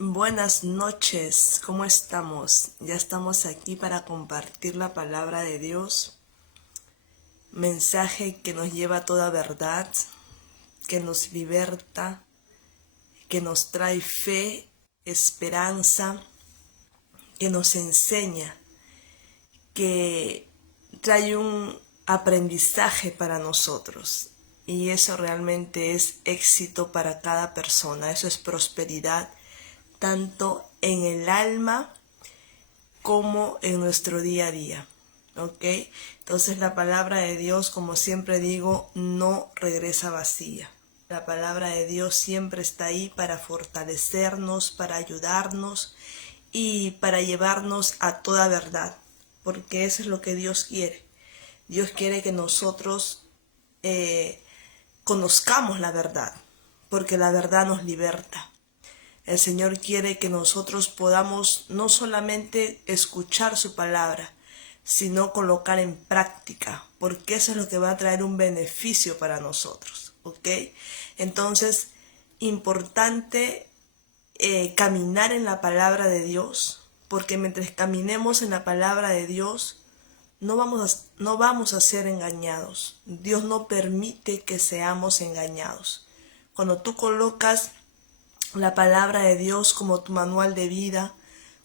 Buenas noches, ¿cómo estamos? Ya estamos aquí para compartir la palabra de Dios, mensaje que nos lleva a toda verdad, que nos liberta, que nos trae fe, esperanza, que nos enseña, que trae un aprendizaje para nosotros. Y eso realmente es éxito para cada persona, eso es prosperidad, tanto en el alma como en nuestro día a día. ¿Ok? Entonces la palabra de Dios, como siempre digo, no regresa vacía. La palabra de Dios siempre está ahí para fortalecernos, para ayudarnos y para llevarnos a toda verdad, porque eso es lo que Dios quiere. Dios quiere que nosotros conozcamos la verdad, porque la verdad nos liberta. El Señor quiere que nosotros podamos no solamente escuchar su palabra, sino colocar en práctica, porque eso es lo que va a traer un beneficio para nosotros, ¿ok? Entonces, importante caminar en la palabra de Dios, porque mientras caminemos en la palabra de Dios, no vamos a ser engañados. Dios no permite que seamos engañados. Cuando tú colocas la palabra de Dios como tu manual de vida,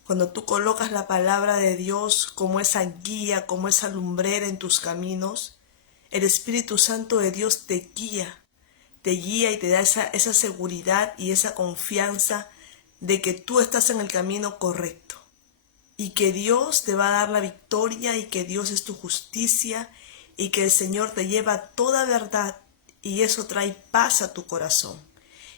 cuando tú colocas la palabra de Dios como esa guía, como esa lumbrera en tus caminos, el Espíritu Santo de Dios te guía y te da esa seguridad y esa confianza de que tú estás en el camino correcto y que Dios te va a dar la victoria y que Dios es tu justicia y que el Señor te lleva a toda verdad y eso trae paz a tu corazón.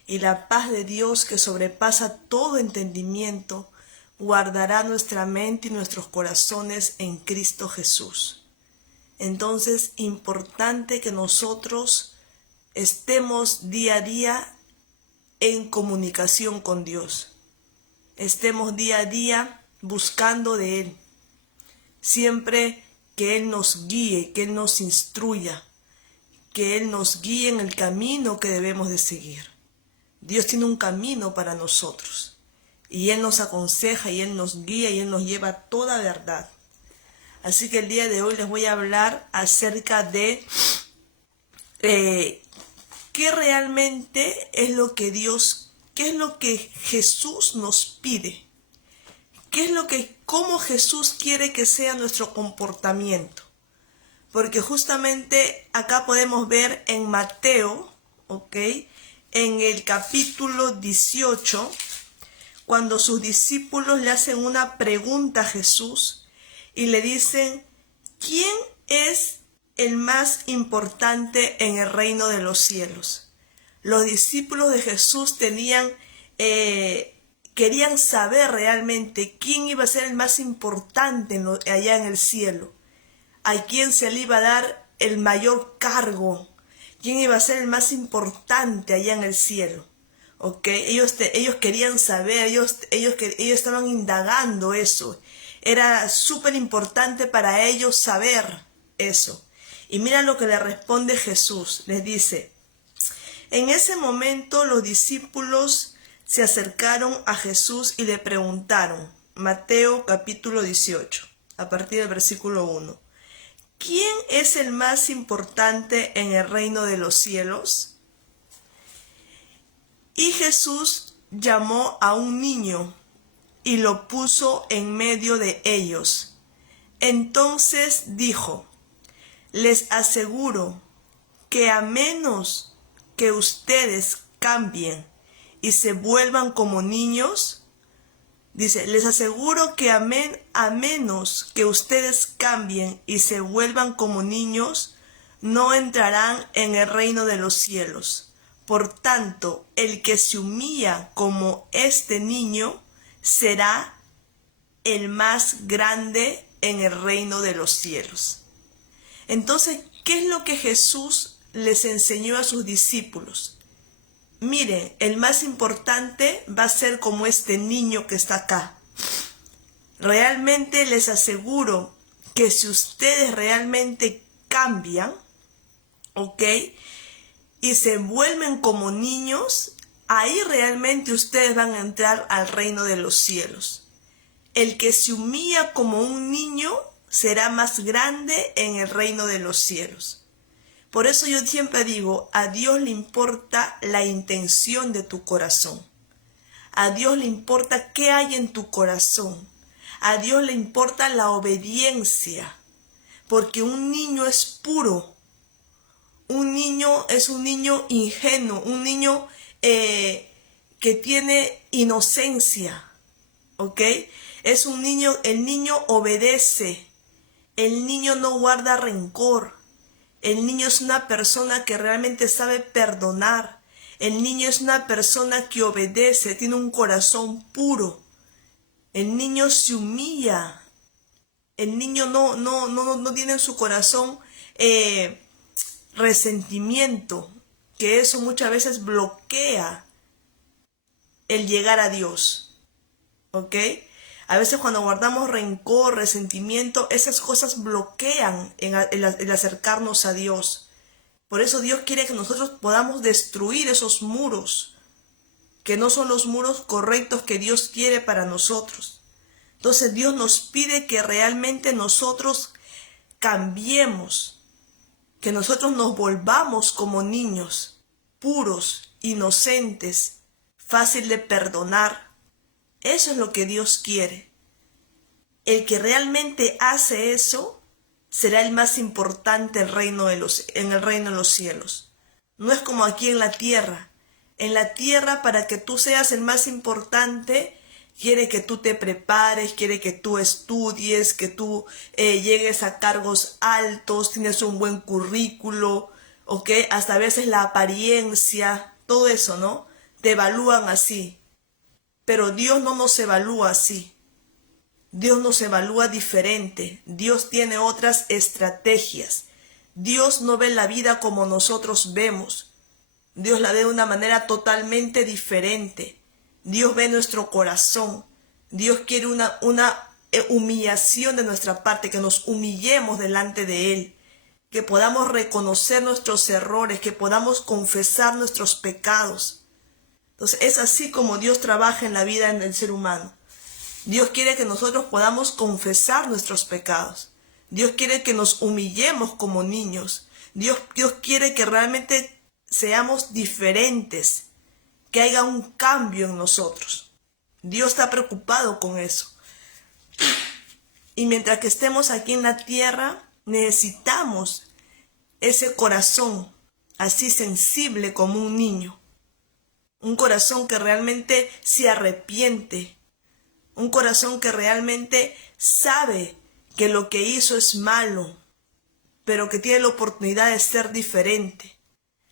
Y la paz de Dios que sobrepasa todo entendimiento guardará nuestra mente y nuestros corazones en Cristo Jesús. Entonces, importante que nosotros estemos día a día en comunicación con Dios. Estemos día a día buscando de Él. Siempre que Él nos guíe, que Él nos instruya, que Él nos guíe en el camino que debemos de seguir. Dios tiene un camino para nosotros y Él nos aconseja y Él nos guía y Él nos lleva a toda verdad. Así que el día de hoy les voy a hablar acerca de qué realmente es lo que Dios, qué es lo que Jesús nos pide, cómo Jesús quiere que sea nuestro comportamiento. Porque justamente acá podemos ver en Mateo, ¿ok?, en el capítulo 18, cuando sus discípulos le hacen una pregunta a Jesús y le dicen, ¿quién es el más importante en el reino de los cielos? Los discípulos de Jesús querían saber realmente quién iba a ser el más importante allá en el cielo, a quién se le iba a dar el mayor cargo, quién iba a ser el más importante allá en el cielo. ¿Okay? Ellos querían saber, ellos estaban indagando eso. Era súper importante para ellos saber eso. Y mira lo que le responde Jesús. Les dice, en ese momento los discípulos se acercaron a Jesús y le preguntaron, Mateo capítulo 18, a partir del versículo 1. ¿Quién es el más importante en el reino de los cielos? Y Jesús llamó a un niño y lo puso en medio de ellos. Entonces dijo, les aseguro que a menos que ustedes cambien y se vuelvan como niños, dice, les aseguro que a menos que ustedes cambien y se vuelvan como niños, no entrarán en el reino de los cielos. Por tanto, el que se humilla como este niño será el más grande en el reino de los cielos. Entonces, ¿qué es lo que Jesús les enseñó a sus discípulos? Miren, el más importante va a ser como este niño que está acá. Realmente les aseguro que si ustedes realmente cambian, ¿ok?, y se vuelven como niños, ahí realmente ustedes van a entrar al reino de los cielos. El que se humilla como un niño será más grande en el reino de los cielos. Por eso yo siempre digo, a Dios le importa la intención de tu corazón. A Dios le importa qué hay en tu corazón. A Dios le importa la obediencia. Porque un niño es puro. Un niño es un niño ingenuo. Un niño que tiene inocencia. ¿Ok? Es un niño, el niño obedece. El niño no guarda rencor. El niño es una persona que realmente sabe perdonar. El niño es una persona que obedece, tiene un corazón puro. El niño se humilla. El niño no tiene en su corazón resentimiento, que eso muchas veces bloquea el llegar a Dios. ¿Ok? A veces cuando guardamos rencor, resentimiento, esas cosas bloquean el acercarnos a Dios. Por eso Dios quiere que nosotros podamos destruir esos muros, que no son los muros correctos que Dios quiere para nosotros. Entonces Dios nos pide que realmente nosotros cambiemos, que nosotros nos volvamos como niños, puros, inocentes, fácil de perdonar. Eso es lo que Dios quiere. El que realmente hace eso será el más importante en el reino de los cielos. No es como aquí en la tierra. En la tierra, para que tú seas el más importante, quiere que tú te prepares, quiere que tú estudies, que tú llegues a cargos altos, tienes un buen currículo, ¿ok? Hasta a veces la apariencia, todo eso, ¿no? Te evalúan así. Pero Dios no nos evalúa así. Dios nos evalúa diferente. Dios tiene otras estrategias. Dios no ve la vida como nosotros vemos. Dios la ve de una manera totalmente diferente. Dios ve nuestro corazón. Dios quiere una humillación de nuestra parte, que nos humillemos delante de Él, que podamos reconocer nuestros errores, que podamos confesar nuestros pecados. Entonces es así como Dios trabaja en la vida del ser humano. Dios quiere que nosotros podamos confesar nuestros pecados. Dios quiere que nos humillemos como niños. Dios quiere que realmente seamos diferentes, que haya un cambio en nosotros. Dios está preocupado con eso. Y mientras que estemos aquí en la tierra, necesitamos ese corazón así sensible como un niño. Un corazón que realmente se arrepiente. Un corazón que realmente sabe que lo que hizo es malo, pero que tiene la oportunidad de ser diferente.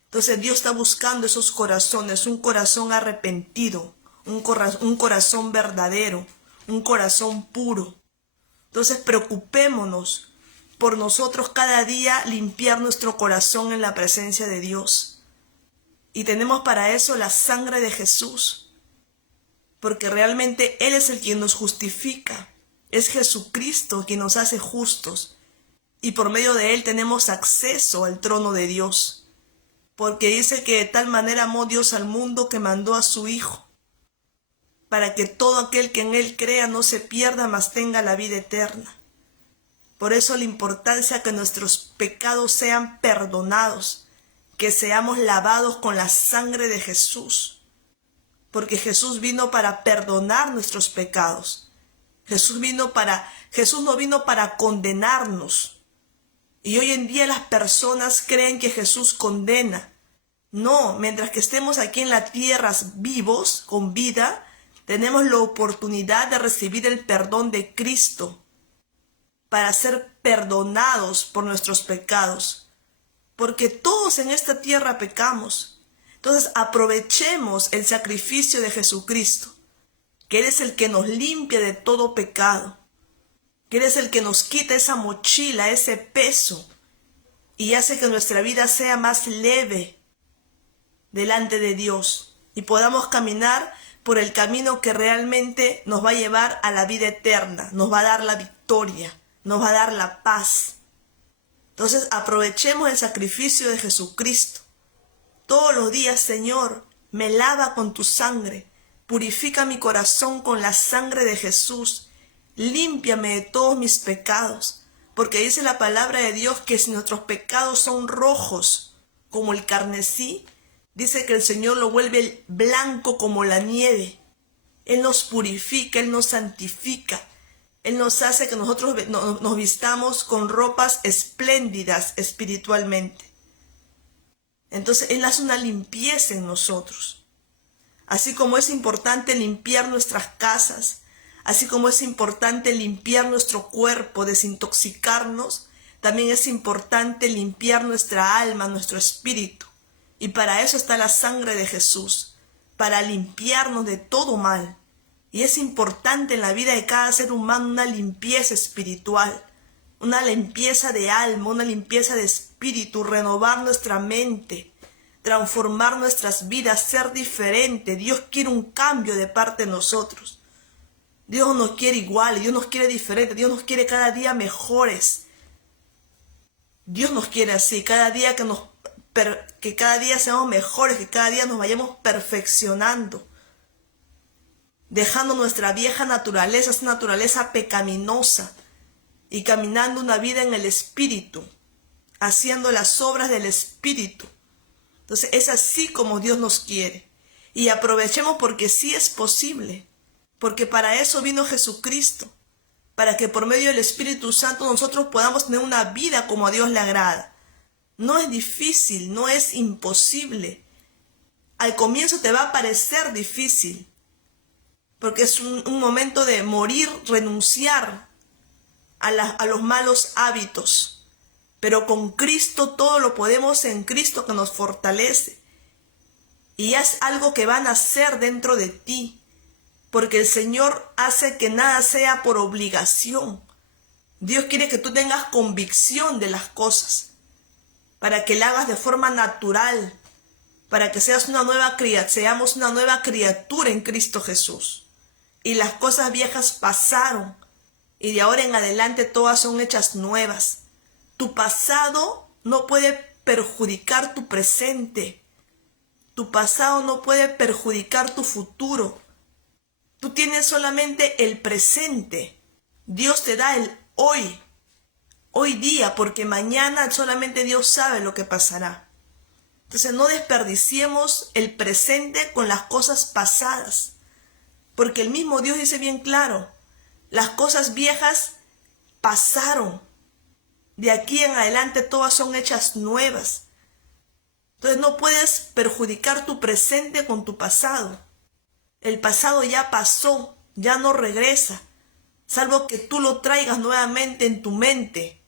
Entonces Dios está buscando esos corazones, un corazón arrepentido, un corazón verdadero, un corazón puro. Entonces preocupémonos por nosotros cada día limpiar nuestro corazón en la presencia de Dios. Y tenemos para eso la sangre de Jesús. Porque realmente Él es el quien nos justifica. Es Jesucristo quien nos hace justos. Y por medio de Él tenemos acceso al trono de Dios. Porque dice que de tal manera amó Dios al mundo que mandó a su Hijo, para que todo aquel que en Él crea no se pierda, mas tenga la vida eterna. Por eso la importancia que nuestros pecados sean perdonados, que seamos lavados con la sangre de Jesús. Porque Jesús vino para perdonar nuestros pecados. Jesús no vino para condenarnos. Y hoy en día las personas creen que Jesús condena. No, mientras que estemos aquí en la tierra vivos, con vida, tenemos la oportunidad de recibir el perdón de Cristo para ser perdonados por nuestros pecados. Porque todos en esta tierra pecamos. Entonces aprovechemos el sacrificio de Jesucristo, que Él es el que nos limpia de todo pecado, que Él es el que nos quita esa mochila, ese peso, y hace que nuestra vida sea más leve delante de Dios y podamos caminar por el camino que realmente nos va a llevar a la vida eterna, nos va a dar la victoria, nos va a dar la paz. Entonces aprovechemos el sacrificio de Jesucristo. Todos los días, Señor, me lava con tu sangre, purifica mi corazón con la sangre de Jesús, límpiame de todos mis pecados, porque dice la palabra de Dios que si nuestros pecados son rojos como el carmesí, dice que el Señor lo vuelve blanco como la nieve. Él nos purifica, Él nos santifica, Él nos hace que nosotros nos vistamos con ropas espléndidas espiritualmente. Entonces Él hace una limpieza en nosotros. Así como es importante limpiar nuestras casas, así como es importante limpiar nuestro cuerpo, desintoxicarnos, también es importante limpiar nuestra alma, nuestro espíritu. Y para eso está la sangre de Jesús, para limpiarnos de todo mal. Y es importante en la vida de cada ser humano una limpieza espiritual, una limpieza de alma, una limpieza de espíritu, renovar nuestra mente, transformar nuestras vidas, ser diferente. Dios quiere un cambio de parte de nosotros. Dios nos quiere iguales, Dios nos quiere diferentes, Dios nos quiere cada día mejores. Dios nos quiere así, cada día que cada día seamos mejores, que cada día nos vayamos perfeccionando, dejando nuestra vieja naturaleza, esa naturaleza pecaminosa, y caminando una vida en el Espíritu, haciendo las obras del Espíritu. Entonces es así como Dios nos quiere. Y aprovechemos porque sí es posible, porque para eso vino Jesucristo, para que por medio del Espíritu Santo nosotros podamos tener una vida como a Dios le agrada. No es difícil, no es imposible. Al comienzo te va a parecer difícil, porque es un momento de morir, renunciar a los malos hábitos. Pero con Cristo todo lo podemos en Cristo que nos fortalece. Y es algo que va a nacer dentro de ti, porque el Señor hace que nada sea por obligación. Dios quiere que tú tengas convicción de las cosas, para que la hagas de forma natural, para que seamos una nueva criatura en Cristo Jesús. Y las cosas viejas pasaron, y de ahora en adelante todas son hechas nuevas. Tu pasado no puede perjudicar tu presente. Tu pasado no puede perjudicar tu futuro. Tú tienes solamente el presente. Dios te da el hoy día, porque mañana solamente Dios sabe lo que pasará. Entonces no desperdiciemos el presente con las cosas pasadas, porque el mismo Dios dice bien claro, las cosas viejas pasaron, de aquí en adelante todas son hechas nuevas. Entonces no puedes perjudicar tu presente con tu pasado. El pasado ya pasó, ya no regresa, salvo que tú lo traigas nuevamente en tu mente.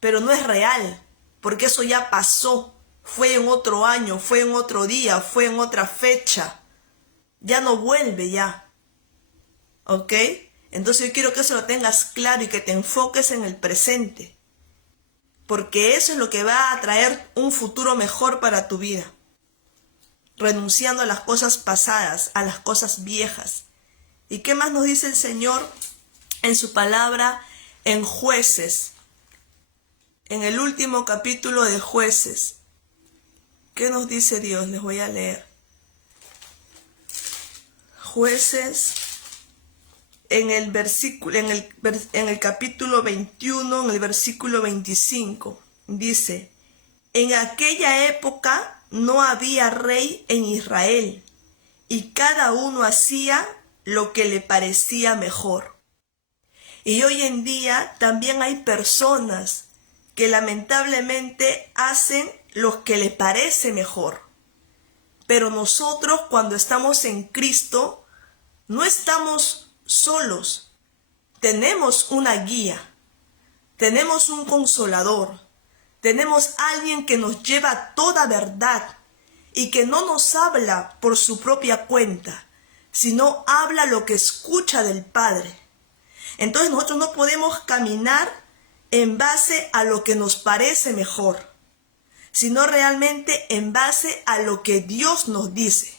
Pero no es real, porque eso ya pasó. Fue en otro año, fue en otro día, fue en otra fecha. Ya no vuelve ya. ¿Ok? Entonces yo quiero que eso lo tengas claro y que te enfoques en el presente. Porque eso es lo que va a traer un futuro mejor para tu vida. Renunciando a las cosas pasadas, a las cosas viejas. ¿Y qué más nos dice el Señor en su palabra en Jueces? En el último capítulo de Jueces. ¿Qué nos dice Dios? Les voy a leer. Jueces, en el capítulo 21, en el versículo 25, dice: en aquella época no había rey en Israel, y cada uno hacía lo que le parecía mejor. Y hoy en día también hay personas que lamentablemente hacen lo que les parece mejor. Pero nosotros, cuando estamos en Cristo, no estamos solos. Tenemos una guía, tenemos un consolador, tenemos alguien que nos lleva toda verdad y que no nos habla por su propia cuenta, sino habla lo que escucha del Padre. Entonces nosotros no podemos caminar en base a lo que nos parece mejor, sino realmente en base a lo que Dios nos dice,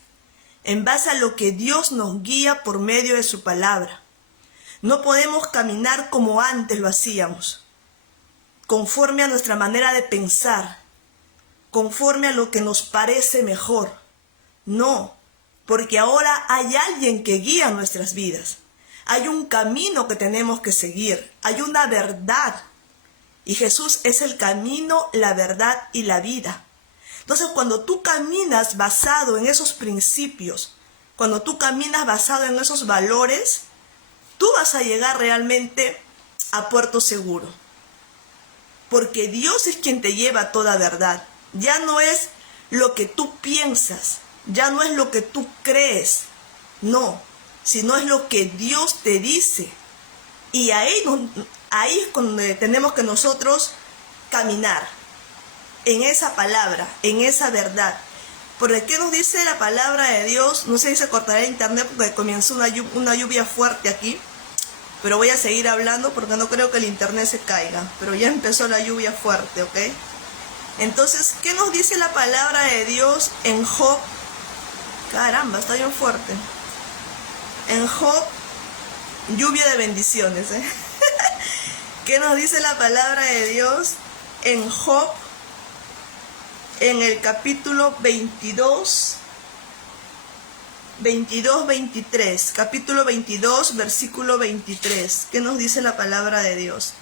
en base a lo que Dios nos guía por medio de su palabra. No podemos caminar como antes lo hacíamos, conforme a nuestra manera de pensar, conforme a lo que nos parece mejor. No, porque ahora hay alguien que guía nuestras vidas. Hay un camino que tenemos que seguir. Hay una verdad. Y Jesús es el camino, la verdad y la vida. Entonces, cuando tú caminas basado en esos principios, cuando tú caminas basado en esos valores, tú vas a llegar realmente a puerto seguro. Porque Dios es quien te lleva a toda verdad. Ya no es lo que tú piensas, ya no es lo que tú crees, no, sino es lo que Dios te dice. Y ahí es donde tenemos que nosotros caminar, en esa palabra, en esa verdad. Porque ¿qué nos dice la palabra de Dios? No sé si se cortará el internet porque comenzó una lluvia fuerte aquí. Pero voy a seguir hablando porque no creo que el internet se caiga. Pero ya empezó la lluvia fuerte, ¿ok? Entonces, ¿qué nos dice la palabra de Dios en Job? Caramba, está bien fuerte. En Job, lluvia de bendiciones, ¿eh? ¿Qué nos dice la palabra de Dios en Job? En el capítulo 23, capítulo 22, versículo 23. ¿Qué nos dice la palabra de Dios?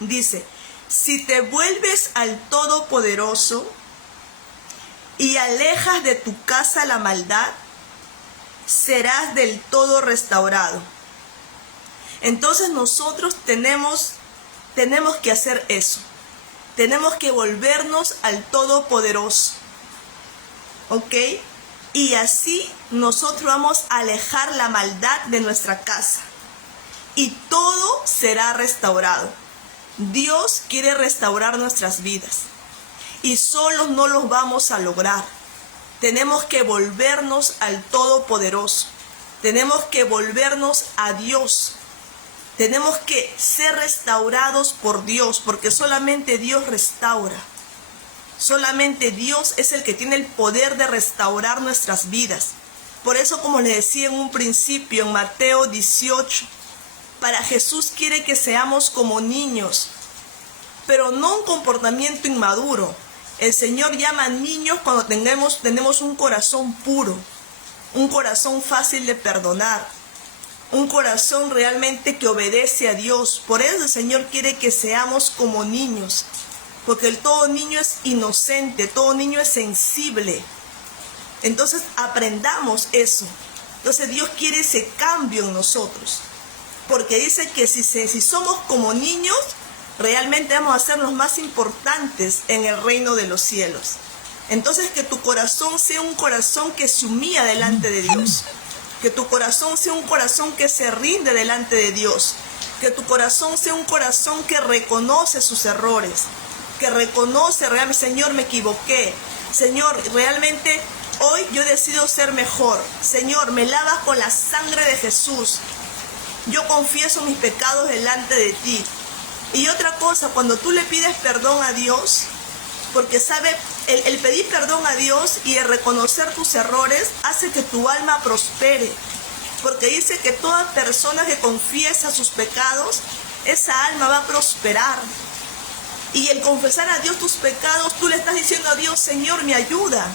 Dice, si te vuelves al Todopoderoso y alejas de tu casa la maldad, serás del todo restaurado. Entonces nosotros tenemos que hacer eso. Tenemos que volvernos al Todopoderoso. ¿Ok? Y así nosotros vamos a alejar la maldad de nuestra casa. Y todo será restaurado. Dios quiere restaurar nuestras vidas. Y solos no los vamos a lograr. Tenemos que volvernos al Todopoderoso. Tenemos que volvernos a Dios. Tenemos que ser restaurados por Dios, porque solamente Dios restaura. Solamente Dios es el que tiene el poder de restaurar nuestras vidas. Por eso, como les decía en un principio, en Mateo 18, para Jesús quiere que seamos como niños, pero no un comportamiento inmaduro. El Señor llama niños cuando tenemos un corazón puro, un corazón fácil de perdonar, un corazón realmente que obedece a Dios. Por eso el Señor quiere que seamos como niños, porque todo niño es inocente, todo niño es sensible. Entonces aprendamos eso. Entonces Dios quiere ese cambio en nosotros, porque dice que si somos como niños, realmente vamos a ser los más importantes en el reino de los cielos. Entonces que tu corazón sea un corazón que se humilla delante de Dios. Que tu corazón sea un corazón que se rinde delante de Dios. Que tu corazón sea un corazón que reconoce sus errores. Que reconoce realmente, Señor, me equivoqué. Señor, realmente hoy yo decido ser mejor. Señor, me lavas con la sangre de Jesús. Yo confieso mis pecados delante de ti. Y otra cosa, cuando tú le pides perdón a Dios, porque sabe, el pedir perdón a Dios y el reconocer tus errores hace que tu alma prospere. Porque dice que toda persona que confiesa sus pecados, esa alma va a prosperar. Y el confesar a Dios tus pecados, tú le estás diciendo a Dios, Señor, me ayuda.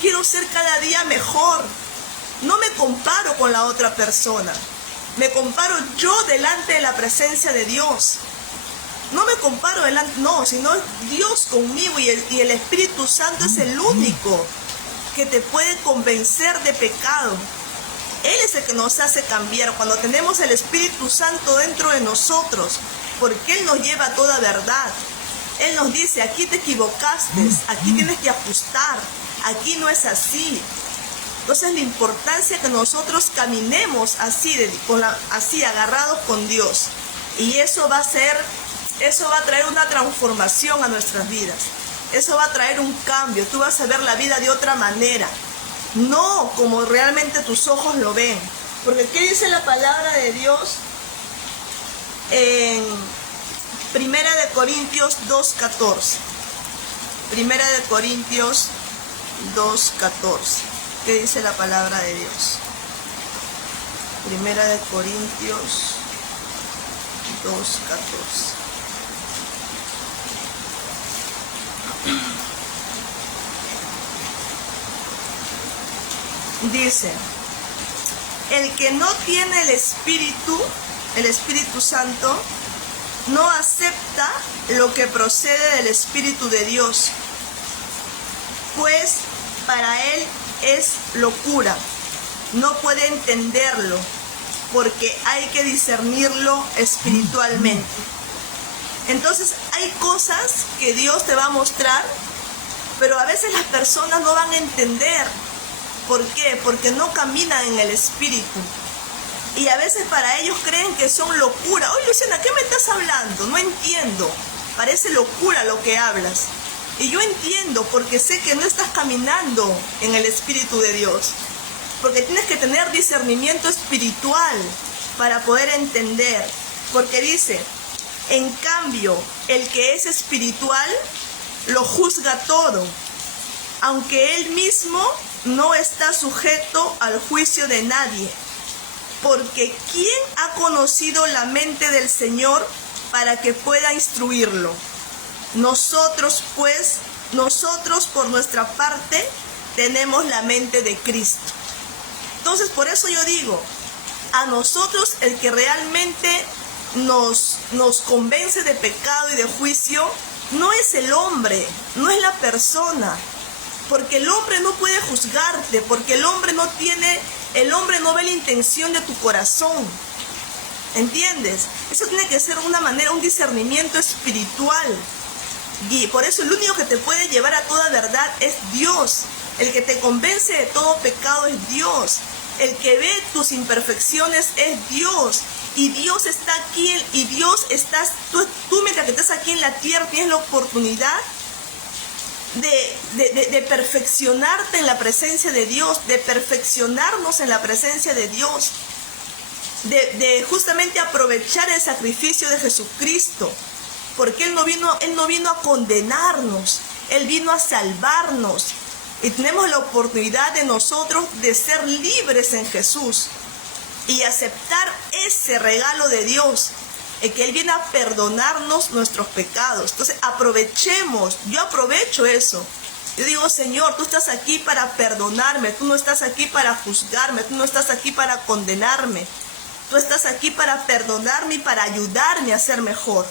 Quiero ser cada día mejor. No me comparo con la otra persona. Me comparo yo delante de la presencia de Dios. No me comparo delante, no, sino Dios conmigo y el Espíritu Santo es el único que te puede convencer de pecado. Él es el que nos hace cambiar cuando tenemos el Espíritu Santo dentro de nosotros, porque Él nos lleva a toda verdad. Él nos dice, aquí te equivocaste, aquí tienes que ajustar, aquí no es así. Entonces la importancia que nosotros caminemos así agarrados con Dios. Y eso va a traer una transformación a nuestras vidas. Eso va a traer un cambio. Tú vas a ver la vida de otra manera. No como realmente tus ojos lo ven. Porque ¿qué dice la palabra de Dios? En Primera de Corintios 2:14. Primera de Corintios 2:14. ¿Qué dice la palabra de Dios? Primera de Corintios 2:14. dice, el que no tiene el Espíritu Santo, no acepta lo que procede del Espíritu de Dios, pues para él es locura, no puede entenderlo, porque hay que discernirlo espiritualmente. Entonces hay cosas que Dios te va a mostrar, pero a veces las personas no van a entender. ¿Por qué? Porque no caminan en el Espíritu. Y a veces para ellos creen que son locura. Oye, Luciana, ¿qué me estás hablando? No entiendo. Parece locura lo que hablas. Y yo entiendo porque sé que no estás caminando en el Espíritu de Dios. Porque tienes que tener discernimiento espiritual para poder entender. Porque dice, en cambio, el que es espiritual lo juzga todo, aunque él mismo no está sujeto al juicio de nadie. Porque ¿quién ha conocido la mente del Señor para que pueda instruirlo? Nosotros por nuestra parte tenemos la mente de Cristo. Entonces por eso yo digo, a nosotros el que realmente nos convence de pecado y de juicio no es el hombre, no es la persona, porque el hombre no puede juzgarte, porque el hombre no ve la intención de tu corazón. ¿Entiendes? Eso tiene que ser un discernimiento espiritual. Y por eso el único que te puede llevar a toda verdad es Dios. El que te convence de todo pecado es Dios. El que ve tus imperfecciones es Dios. Y Dios está aquí, y tú mientras que estás aquí en la tierra tienes la oportunidad de perfeccionarte en la presencia de Dios, de perfeccionarnos en la presencia de Dios, de justamente aprovechar el sacrificio de Jesucristo, porque Él no vino a condenarnos, Él vino a salvarnos, y tenemos la oportunidad de nosotros de ser libres en Jesús y aceptar ese regalo de Dios, que Él viene a perdonarnos nuestros pecados. Entonces aprovechemos, yo aprovecho eso. Yo digo, Señor, tú estás aquí para perdonarme, tú no estás aquí para juzgarme, tú no estás aquí para condenarme. Tú estás aquí para perdonarme y para ayudarme a ser mejor,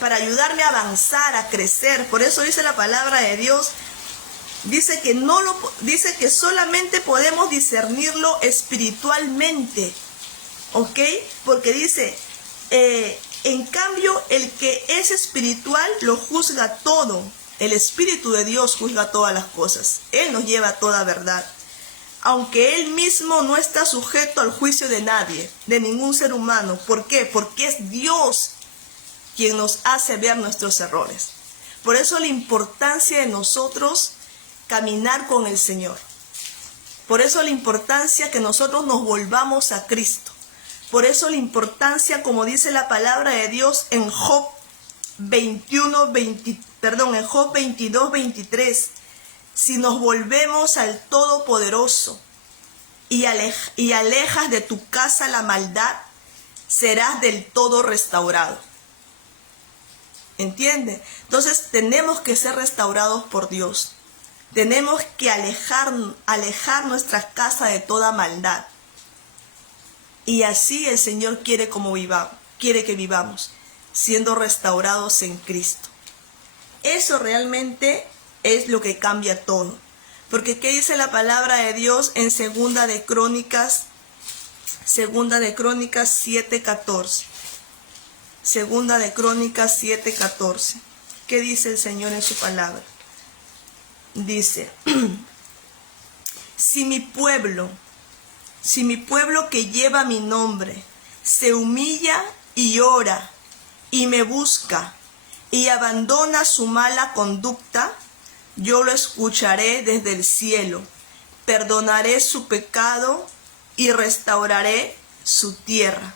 para ayudarme a avanzar, a crecer. Por eso dice la palabra de Dios, dice que solamente podemos discernirlo espiritualmente, ¿ok? Porque dice, en cambio, el que es espiritual lo juzga todo. El Espíritu de Dios juzga todas las cosas. Él nos lleva a toda verdad. Aunque Él mismo no está sujeto al juicio de nadie, de ningún ser humano. ¿Por qué? Porque es Dios quien nos hace ver nuestros errores. Por eso la importancia de nosotros caminar con el Señor. Por eso la importancia que nosotros nos volvamos a Cristo. Por eso la importancia, como dice la palabra de Dios en Job 22, 23. Si nos volvemos al Todopoderoso y alejas de tu casa la maldad, serás del todo restaurado. ¿Entiendes? Entonces tenemos que ser restaurados por Dios. Tenemos que alejar nuestra casa de toda maldad. Y así el Señor quiere que vivamos, siendo restaurados en Cristo. Eso realmente es lo que cambia todo. Porque ¿qué dice la palabra de Dios en Segunda de Crónicas 7:14? Segunda de Crónicas 7:14. ¿Qué dice el Señor en su palabra? Dice, si mi pueblo que lleva mi nombre se humilla y ora y me busca y abandona su mala conducta, yo lo escucharé desde el cielo, perdonaré su pecado y restauraré su tierra.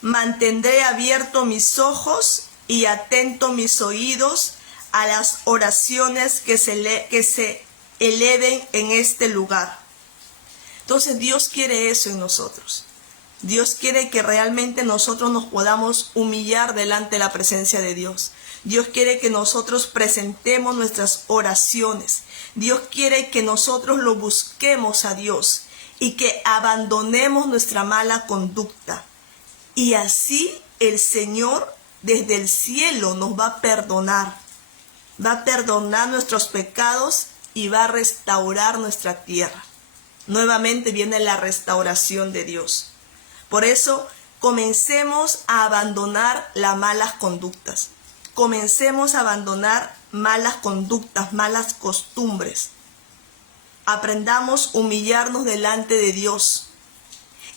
Mantendré abiertos mis ojos y atento mis oídos a las oraciones que se eleven en este lugar. Entonces Dios quiere eso en nosotros. Dios quiere que realmente nosotros nos podamos humillar delante de la presencia de Dios. Dios quiere que nosotros presentemos nuestras oraciones. Dios quiere que nosotros lo busquemos a Dios y que abandonemos nuestra mala conducta. Y así el Señor desde el cielo nos va a perdonar. Va a perdonar nuestros pecados y va a restaurar nuestra tierra. Nuevamente viene la restauración de Dios. Por eso, comencemos a abandonar las malas conductas. Comencemos a abandonar malas conductas, malas costumbres. Aprendamos a humillarnos delante de Dios.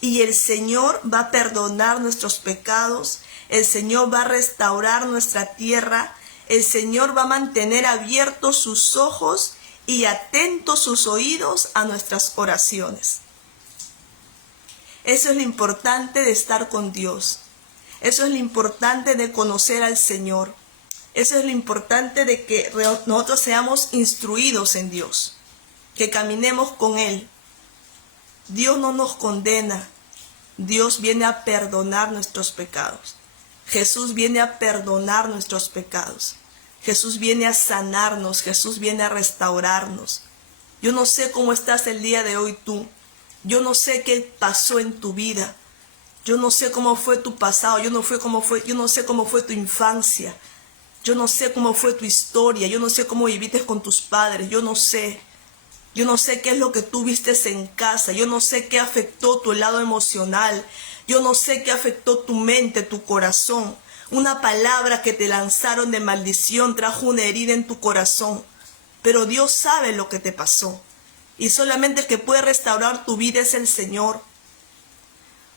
Y el Señor va a perdonar nuestros pecados. El Señor va a restaurar nuestra tierra. El Señor va a mantener abiertos sus ojos y atentos sus oídos a nuestras oraciones. Eso es lo importante de estar con Dios. Eso es lo importante de conocer al Señor. Eso es lo importante de que nosotros seamos instruidos en Dios. Que caminemos con Él. Dios no nos condena. Dios viene a perdonar nuestros pecados. Jesús viene a perdonar nuestros pecados. Jesús viene a sanarnos. Jesús viene a restaurarnos. Yo no sé cómo estás el día de hoy tú. Yo no sé qué pasó en tu vida. Yo no sé cómo fue tu pasado. Yo no sé cómo fue tu infancia. Yo no sé cómo fue tu historia. Yo no sé cómo viviste con tus padres. Yo no sé. Yo no sé qué es lo que tú viste en casa. Yo no sé qué afectó tu lado emocional. Yo no sé qué afectó tu mente, tu corazón. Una palabra que te lanzaron de maldición trajo una herida en tu corazón. Pero Dios sabe lo que te pasó. Y solamente el que puede restaurar tu vida es el Señor.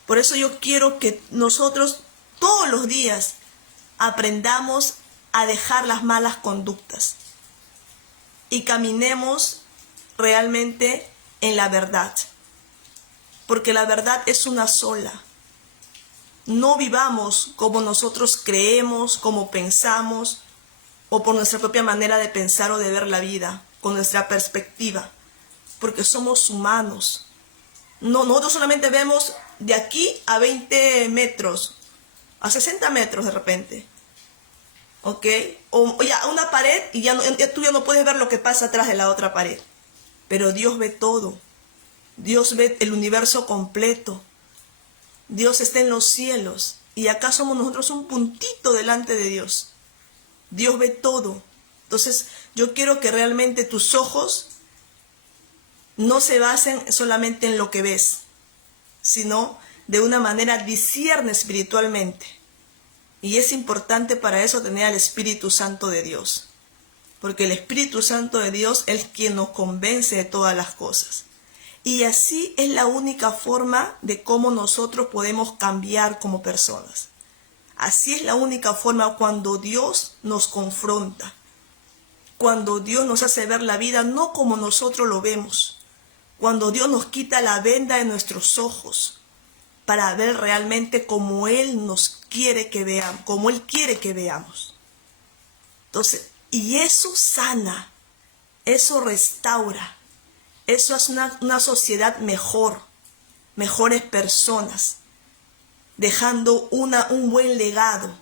Por eso yo quiero que nosotros todos los días aprendamos a dejar las malas conductas. Y caminemos realmente en la verdad. Porque la verdad es una sola. No vivamos como nosotros creemos, como pensamos, o por nuestra propia manera de pensar o de ver la vida, con nuestra perspectiva. Porque somos humanos. No, nosotros solamente vemos de aquí a 20 metros, a 60 metros de repente. ¿Ok? O ya una pared y tú ya no puedes ver lo que pasa atrás de la otra pared. Pero Dios ve todo. Dios ve el universo completo. Dios está en los cielos. Y acá somos nosotros un puntito delante de Dios. Dios ve todo. Entonces, yo quiero que realmente tus ojos no se basen solamente en lo que ves, sino de una manera discierne espiritualmente. Y es importante para eso tener al Espíritu Santo de Dios. Porque el Espíritu Santo de Dios es quien nos convence de todas las cosas. Y así es la única forma de cómo nosotros podemos cambiar como personas. Así es la única forma cuando Dios nos confronta. Cuando Dios nos hace ver la vida no como nosotros lo vemos. Cuando Dios nos quita la venda de nuestros ojos para ver realmente como Él nos quiere que veamos, como Él quiere que veamos. Entonces, y eso sana, eso restaura, eso es una sociedad mejor, mejores personas, dejando un buen legado,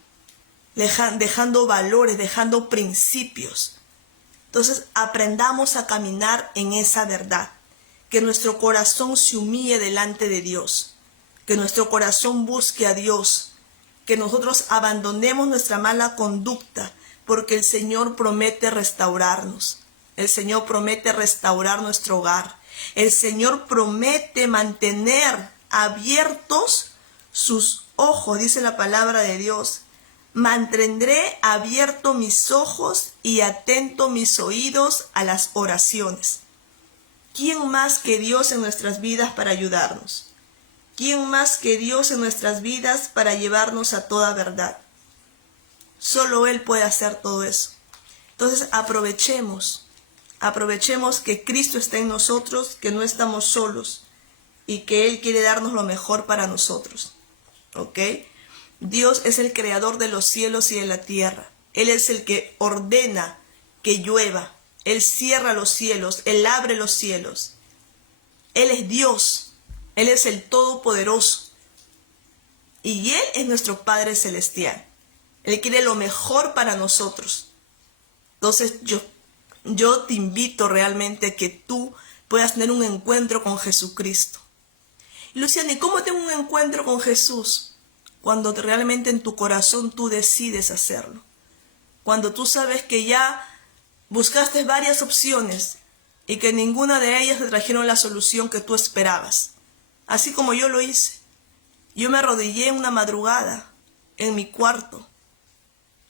dejando valores, dejando principios. Entonces, aprendamos a caminar en esa verdad. Que nuestro corazón se humille delante de Dios, que nuestro corazón busque a Dios, que nosotros abandonemos nuestra mala conducta, porque el Señor promete restaurarnos, el Señor promete restaurar nuestro hogar, el Señor promete mantener abiertos sus ojos, dice la palabra de Dios. Mantendré abiertos mis ojos y atento mis oídos a las oraciones. ¿Quién más que Dios en nuestras vidas para ayudarnos? ¿Quién más que Dios en nuestras vidas para llevarnos a toda verdad? Solo Él puede hacer todo eso. Entonces aprovechemos que Cristo está en nosotros, que no estamos solos y que Él quiere darnos lo mejor para nosotros. ¿Ok? Dios es el creador de los cielos y de la tierra. Él es el que ordena que llueva. Él cierra los cielos, Él abre los cielos. Él es Dios, Él es el Todopoderoso. Y Él es nuestro Padre Celestial. Él quiere lo mejor para nosotros. Entonces yo te invito realmente a que tú puedas tener un encuentro con Jesucristo. Y Luciana, ¿y cómo tengo un encuentro con Jesús? Cuando realmente en tu corazón tú decides hacerlo. Cuando tú sabes que ya buscaste varias opciones y que ninguna de ellas te trajeron la solución que tú esperabas. Así como yo lo hice. Yo me arrodillé en una madrugada en mi cuarto.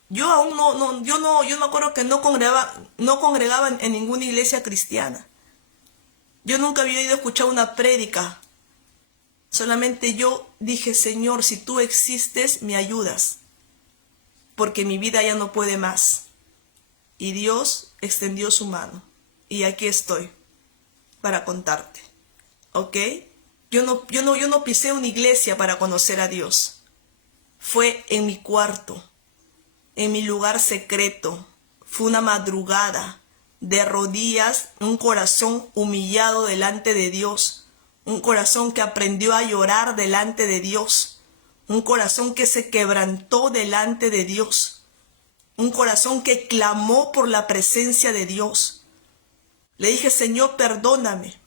Yo me acuerdo que no congregaba en ninguna iglesia cristiana. Yo nunca había ido a escuchar una prédica. Solamente yo dije, Señor, si tú existes, me ayudas. Porque mi vida ya no puede más. Y Dios extendió su mano. Y aquí estoy para contarte. ¿Ok? Yo no pisé una iglesia para conocer a Dios. Fue en mi cuarto, en mi lugar secreto. Fue una madrugada de rodillas, un corazón humillado delante de Dios. Un corazón que aprendió a llorar delante de Dios. Un corazón que se quebrantó delante de Dios. Un corazón que clamó por la presencia de Dios. Le dije, Señor, perdóname.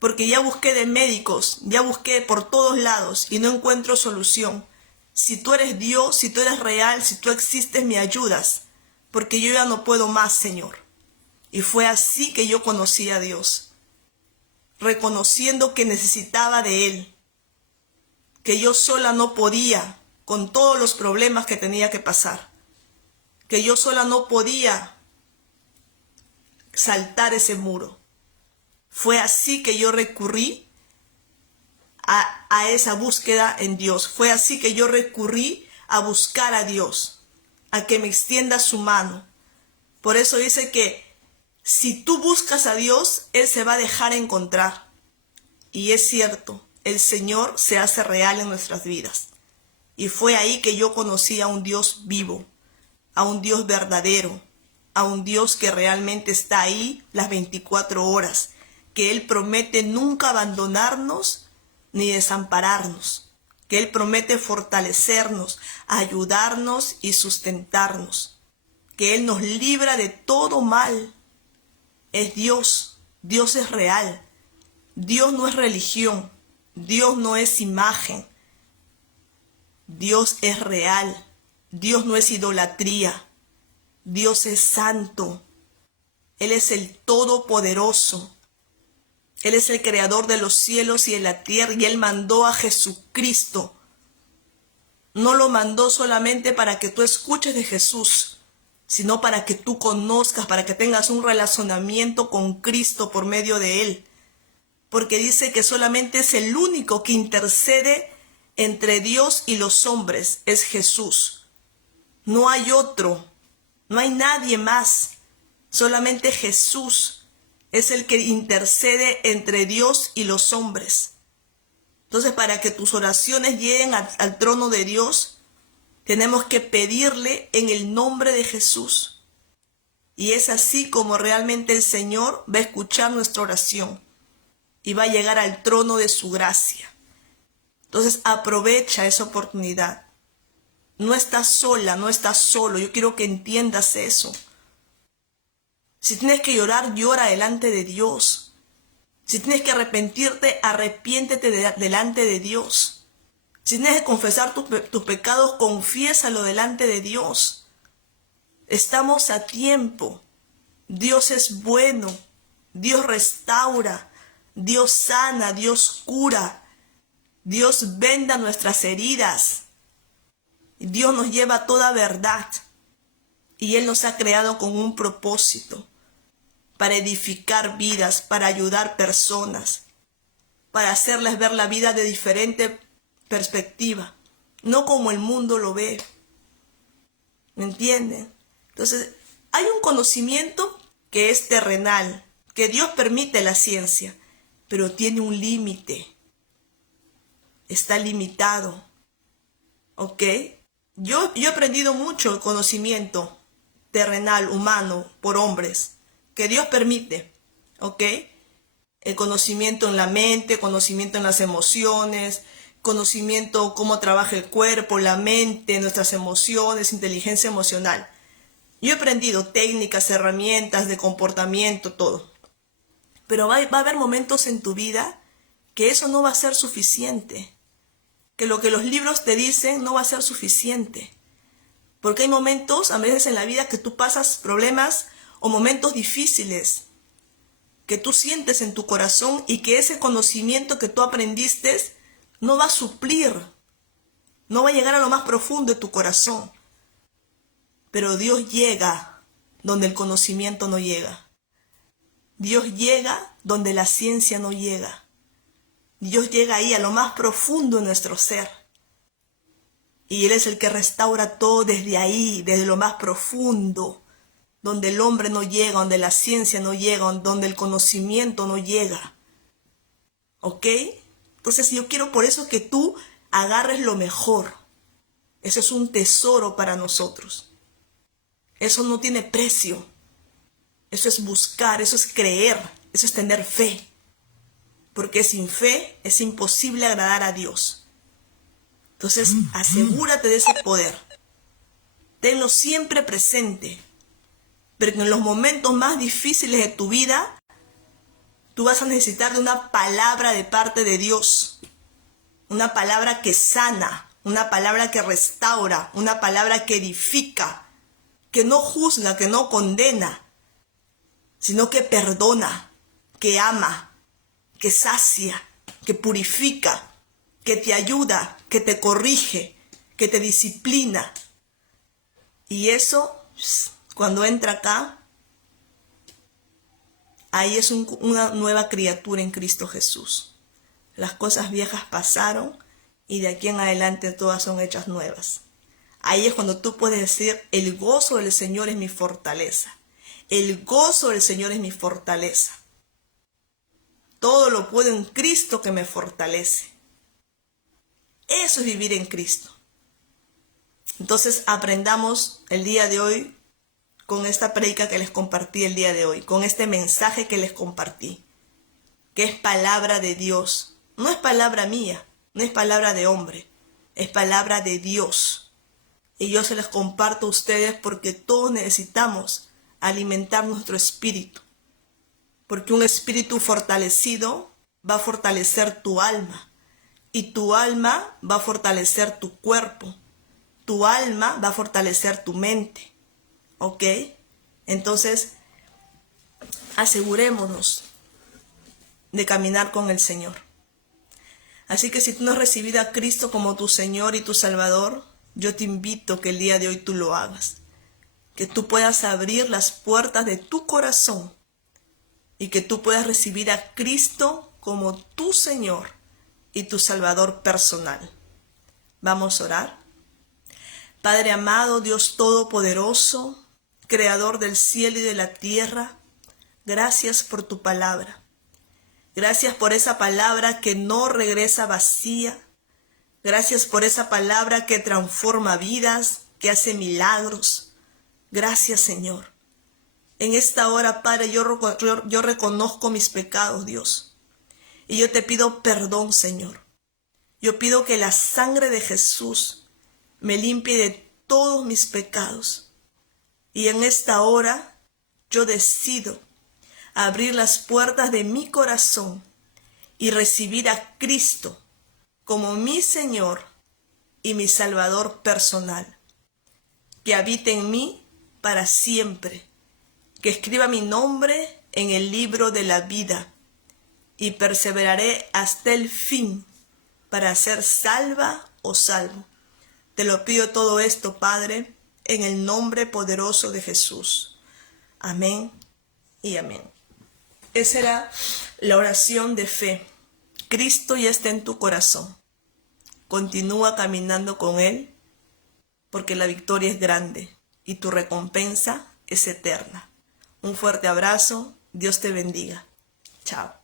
Porque ya busqué de médicos, ya busqué por todos lados y no encuentro solución. Si tú eres Dios, si tú eres real, si tú existes, me ayudas. Porque yo ya no puedo más, Señor. Y fue así que yo conocí a Dios. Reconociendo que necesitaba de Él. Que yo sola no podía, con todos los problemas que tenía que pasar. Que yo sola no podía saltar ese muro. Fue así que yo recurrí a esa búsqueda en Dios. Fue así que yo recurrí a buscar a Dios, a que me extienda su mano. Por eso dice que si tú buscas a Dios, Él se va a dejar encontrar. Y es cierto, el Señor se hace real en nuestras vidas. Y fue ahí que yo conocí a un Dios vivo, a un Dios verdadero, a un Dios que realmente está ahí las 24 horas, que Él promete nunca abandonarnos ni desampararnos, que Él promete fortalecernos, ayudarnos y sustentarnos, que Él nos libra de todo mal. Es Dios, Dios es real, Dios no es religión, Dios no es imagen, Dios es real, Dios no es idolatría, Dios es santo, Él es el Todopoderoso. Él es el creador de los cielos y de la tierra y Él mandó a Jesucristo. No lo mandó solamente para que tú escuches de Jesús, sino para que tú conozcas, para que tengas un relacionamiento con Cristo por medio de Él. Porque dice que solamente es el único que intercede entre Dios y los hombres, es Jesús. No hay otro, no hay nadie más, solamente Jesús es el que intercede entre Dios y los hombres. Entonces, para que tus oraciones lleguen al trono de Dios, tenemos que pedirle en el nombre de Jesús. Y es así como realmente el Señor va a escuchar nuestra oración y va a llegar al trono de su gracia. Entonces, aprovecha esa oportunidad. No estás sola, no estás solo. Yo quiero que entiendas eso. Si tienes que llorar, llora delante de Dios. Si tienes que arrepentirte, arrepiéntete delante de Dios. Si tienes que confesar tus pecados, confiésalo delante de Dios. Estamos a tiempo. Dios es bueno. Dios restaura. Dios sana. Dios cura. Dios venda nuestras heridas. Dios nos lleva a toda verdad. Y Él nos ha creado con un propósito. Para edificar vidas, para ayudar personas, para hacerles ver la vida de diferente perspectiva, no como el mundo lo ve. ¿Me entienden? Entonces, hay un conocimiento que es terrenal, que Dios permite la ciencia, pero tiene un límite. Está limitado. ¿Ok? Yo he aprendido mucho el conocimiento terrenal, humano, por hombres, que Dios permite, ¿ok? El conocimiento en la mente, conocimiento en las emociones, conocimiento, cómo trabaja el cuerpo, la mente, nuestras emociones, inteligencia emocional. Yo he aprendido técnicas, herramientas de comportamiento, todo. Pero va a haber momentos en tu vida que eso no va a ser suficiente. Que lo que los libros te dicen no va a ser suficiente. Porque hay momentos, a veces en la vida, que tú pasas problemas o momentos difíciles que tú sientes en tu corazón y que ese conocimiento que tú aprendiste no va a suplir, no va a llegar a lo más profundo de tu corazón. Pero Dios llega donde el conocimiento no llega. Dios llega donde la ciencia no llega. Dios llega ahí a lo más profundo de nuestro ser. Y Él es el que restaura todo desde ahí, desde lo más profundo, donde el hombre no llega, donde la ciencia no llega, donde el conocimiento no llega. ¿Ok? Entonces yo quiero por eso que tú agarres lo mejor. Eso es un tesoro para nosotros. Eso no tiene precio. Eso es buscar, eso es creer, eso es tener fe. Porque sin fe es imposible agradar a Dios. Entonces, asegúrate de ese poder. Tenlo siempre presente. Pero en los momentos más difíciles de tu vida, tú vas a necesitar de una palabra de parte de Dios. Una palabra que sana, una palabra que restaura, una palabra que edifica, que no juzga, que no condena, sino que perdona, que ama, que sacia, que purifica, que te ayuda, que te corrige, que te disciplina. Y eso, cuando entra acá, ahí es una nueva criatura en Cristo Jesús. Las cosas viejas pasaron y de aquí en adelante todas son hechas nuevas. Ahí es cuando tú puedes decir, el gozo del Señor es mi fortaleza. El gozo del Señor es mi fortaleza. Todo lo puedo en Cristo que me fortalece. Eso es vivir en Cristo. Entonces aprendamos el día de hoy con esta prédica que les compartí el día de hoy, con este mensaje que les compartí, que es palabra de Dios. No es palabra mía, no es palabra de hombre, es palabra de Dios. Y yo se las comparto a ustedes porque todos necesitamos alimentar nuestro espíritu. Porque un espíritu fortalecido va a fortalecer tu alma. Y tu alma va a fortalecer tu cuerpo. Tu alma va a fortalecer tu mente. ¿Ok? Entonces, asegurémonos de caminar con el Señor. Así que si tú no has recibido a Cristo como tu Señor y tu Salvador, yo te invito que el día de hoy tú lo hagas. Que tú puedas abrir las puertas de tu corazón y que tú puedas recibir a Cristo como tu Señor y tu Salvador personal. Vamos a orar. Padre amado, Dios Todopoderoso, Creador del cielo y de la tierra, gracias por tu palabra. Gracias por esa palabra que no regresa vacía. Gracias por esa palabra que transforma vidas, que hace milagros. Gracias, Señor. En esta hora, Padre, yo reconozco mis pecados, Dios. Y yo te pido perdón, Señor. Yo pido que la sangre de Jesús me limpie de todos mis pecados. Y en esta hora yo decido abrir las puertas de mi corazón y recibir a Cristo como mi Señor y mi Salvador personal. Que habite en mí para siempre. Que escriba mi nombre en el libro de la vida y perseveraré hasta el fin para ser salva o salvo. Te lo pido todo esto, Padre, en el nombre poderoso de Jesús. Amén y amén. Esa era la oración de fe. Cristo ya está en tu corazón. Continúa caminando con Él porque la victoria es grande y tu recompensa es eterna. Un fuerte abrazo. Dios te bendiga. Chao.